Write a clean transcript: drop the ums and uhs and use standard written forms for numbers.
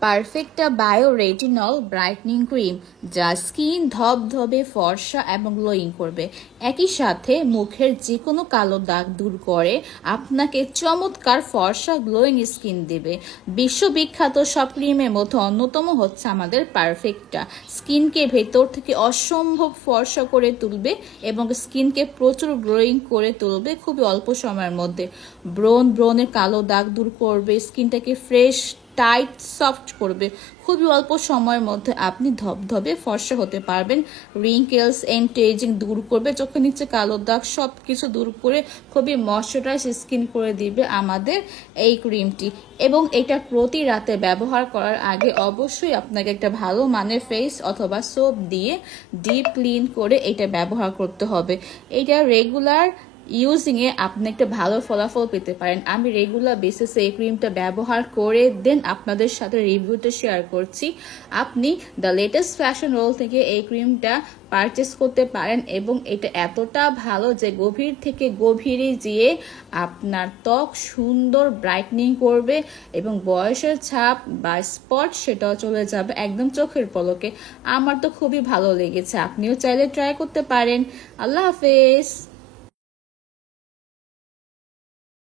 পারফেক্টা bio retinol brightening cream যা skin ধবধবে ফর্সা এবং গ্লোয়িং করবে, একই সাথে মুখের যে কোনো কালো দাগ দূর করে আপনাকে চমৎকার ফর্সা গ্লোয়িং স্কিন দেবে। বিশ্ববিখ্যাত সব ক্রিমের মধ্যে অন্যতম হচ্ছে আমাদের পারফেক্টা। স্কিনকে ভেতর থেকে অসম্ভব ফর্সা করে তুলবে এবং স্কিনকে প্রচুর গ্লোয়িং করে তুলবে খুবই অল্প সময়ের মধ্যে। ব্রণের কালো দাগ দূর করবে, স্কিনটাকে ফ্রেশ টাইট সফট করবে। খুবই অল্প সময়ের মধ্যে আপনি ধবধবে ফর্সা হতে পারবেন। রিঙ্কেলস এন্টি-এজিং দূর করবে, চোখের নিচে কালো দাগ সব কিছু দূর করে খুবই ময়শ্চারাইজ স্কিন করে দিবে আমাদের এই ক্রিমটি। এবং এটা প্রতি রাতে ব্যবহার করার আগে অবশ্যই আপনাকে একটা ভালো মানের ফেস অথবা সোপ দিয়ে ডিপ ক্লিন করে এটা ব্যবহার করতে হবে। এটা রেগুলার ইউজিংয়ে আপনি একটা ভালো ফলাফল পেতে পারেন। আমি রেগুলার বেসিসে এই ক্রিমটা ব্যবহার করে দেন আপনাদের সাথে রিভিউটা শেয়ার করছি। আপনি দ্য লেটেস্ট ফ্যাশন রোল থেকে এই ক্রিমটা পারচেস করতে পারেন এবং এটা এতটা ভালো যে গভীর থেকে গভীরে যেয়ে আপনার ত্বক সুন্দর ব্রাইটনিং করবে এবং বয়সের ছাপ বা স্পট সেটাও চলে যাবে একদম চোখের পলকে। আমার তো খুবই ভালো লেগেছে, আপনিও চাইলে ট্রাই করতে পারেন। আল্লাহ হাফেজ।